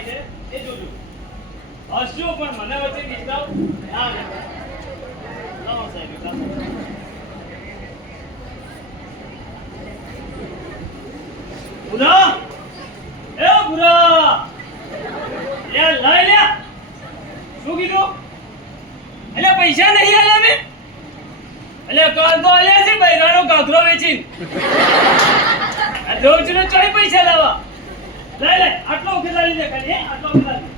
થાય છે એ જોજો. હસજો પણ મને વચ્ચે ડિસ્ટર્બ ના કરતા. લાવો સાહેબ લાવો. બુરા એ બુરા લે લઈ લે. શું કીધું? એટલે પૈસા નહીં આલ્યા મેં. એટલે કાલ તો આલ્યા છે બૈરાનો કાકરો વેચીને. આ રોજનો ચોય પૈસા લાવવા. લે લે આટલો ઉકેલાલી દે ખાલી આટલો ઉકેલાલી.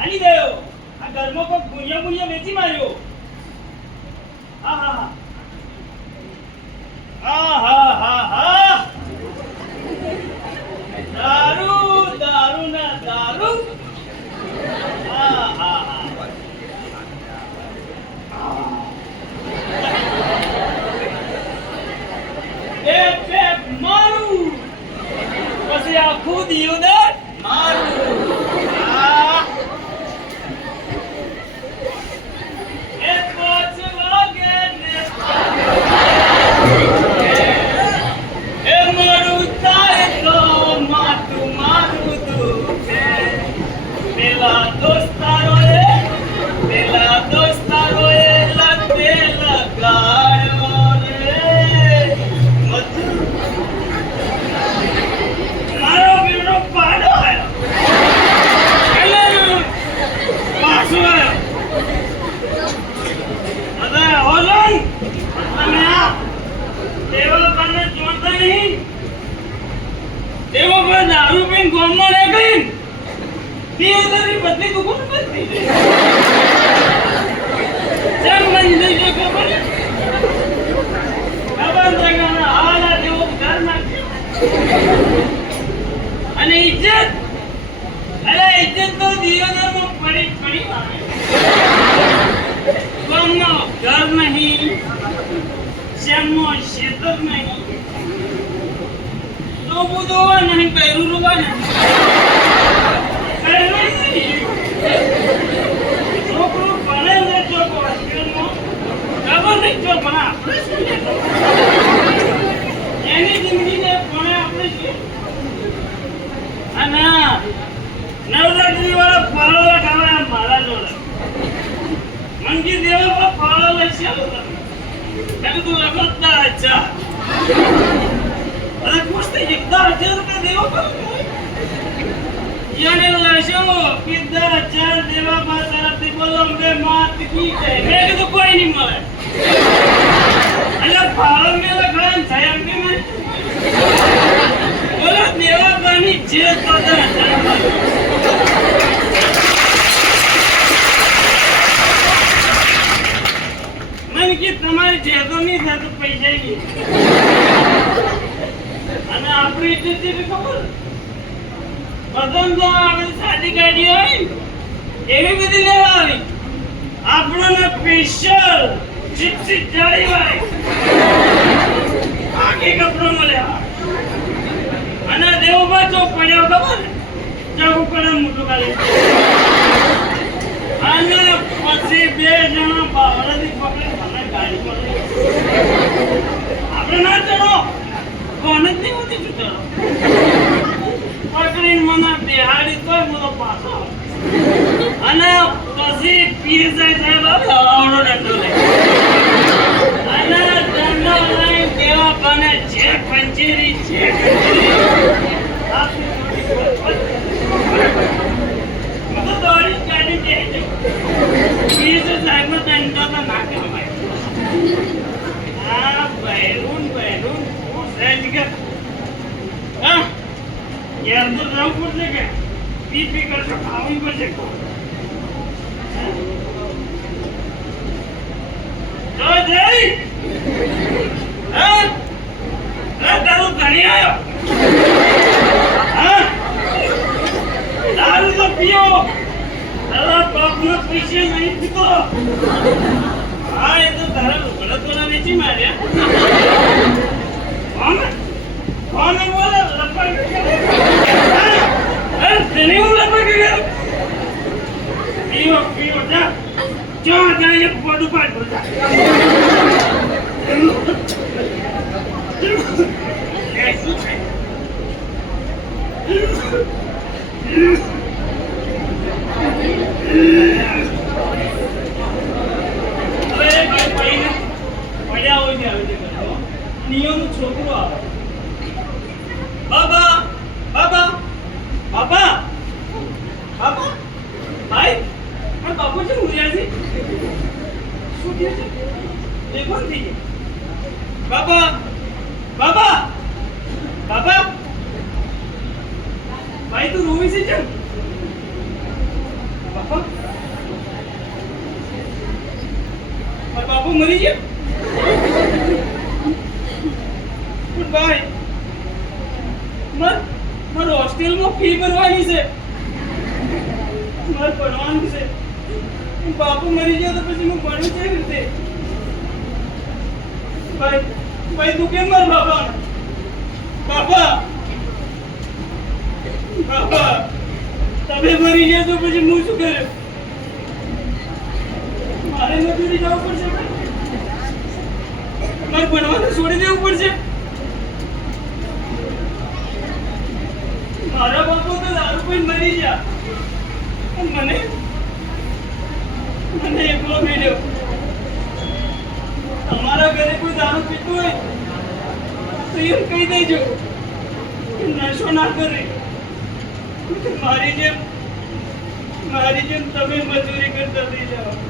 આલી ગયો. આ ઘરમાં કોઈ ગુણિયા વેચી માર્યો. આહા આહા દારૂ દારૂ ના દારૂ. મારું પછી આખું દિયોદર મારું. એ 5 વાગે ને એ મારું તારે તો માતું મારું દુખે. પેલા દોસ્તારોએ લતે લગાડ્યો રે. મારો બેટો પાડો આવ્યો પાછો આવ્યો. અરે ઓલન તમે આ દેવા પર જોડતા નહીં. દેવા પર દારૂ પીને ગોમમાં રહે ગઈ. તેરી બદલી દુકાન બદલી દે. ચાલ મને લઈ ખબર જગાના હાલા દેવો ઘર નાખ્યો. અને ઇજ્જત તો દિયોદરમાં પડી આવે. ગામમાં ઘર નહીં, શહેરમાં ક્ષેત્ર નહીં, તો બધું નહીં પહેરું રૂબા નહીં. છોકરું ભણે ને ચોક હોસ્પિટલમાં ખબર નહીં ચોક ભણા એની જિંદગીને ભણે આપણે છીએ. અને નવરાત્રી વાળા ફાળો ખાવા મારા જોડે મંગી દેવા પર ફાળો લઈ છે. તું રમતદાર અચ્છા અને ખુશ થઈ 10,000 રૂપિયા દેવો પડે. યાને લાશો કે 10,000 દેવા બા તરફથી બોલો મે માત કી છે. મેં કીધું કોઈ નહીં મળે. એટલે ફાળો મેં લખાય થાય એમ કે મેં બોલો દેવા બાની જે તો 10,000 મને કે તમારી જે તો નહીં થાય તો પૈસા ગઈ. અને આપણી ઇજ્જત જેવી ખબર બદન તો આપણે સાદી ગાડી હોય એવી બધી લેવા આવી. આપણને સ્પેશિયલ ચીપસી જાળી વાળી આખી કપડો મળ્યા. અને દેવોબા ચોક પડ્યો ખબર ચોક ઉપર મોટું કાઢી. અને પછી 2 જણા બાવળાથી પકડી મને ગાડી મળી. આપણે ના ચડો કોણ જ નહીં હોતી શું ચડો પકડીને મને બિહાડી તોય મને પાછો. અને પછી પીએસઆઈ સાહેબ આવડો દંડો લઈ. અને દંડો લઈ દેવા બને જે પંચેરી તો દોડી ગાડી દે છે. પીએસઆઈ સાહેબ દંડો તો ના કહેવાય. આ બહેરું સહેજ કે હા યાર તો જવું પડશે કે પી કરશો ખાવું પડશે. તો જઈ હા તારું ધણી આવ્યો. હા દારૂ તો પીઓ. તારા બાપનો પૈસા નહીં પીતો. હા એ તો તારા ગળતોડા વેચી માર્યા. કોને બોલે લપડ તેને હું લપડ ગયો. પીઓ જા જો જાય બધું પાડ બોલતા. શું છે હવે ભાઈ પડીને પડ્યા હોય ને હવે તે કરતો નિયમનો છોકરો આવે બાબા બાબા બાબા બાબા ભાઈ પણ બાપુ છે ઉર્યા છે શું થયું છે એ કોણ થઈ ગયું બાબા બાબા બાબા ભાઈ તું રોવી છે કેમ બાપા મારા બાપુ મરી ગયા પણ ભાઈ મારે હોસ્ટેલમાં ફી ભરવાની છે મારે ભણવાનું છે બાપુ મરી ગયો તો પછી હું ભણું કેવી રીતે ભાઈ ભાઈ તું કેમ માર બાપા બાપા બાપા તમે મરી ગયા તો પછી હું શું કર્યું મારે મજૂરી જવું પડશે મારે ભણવાનું છોડી દેવું પડશે મારા બાપુ તો દારૂ પીને મરી ગયા મને મને એકલો મેળ્યો તમારા ઘરે કોઈ દારૂ પીતું હોય તો એમ કહી દેજો કે નશો ના કરે મારી જેમ તમે મજૂરી કરતા થઈ જાઓ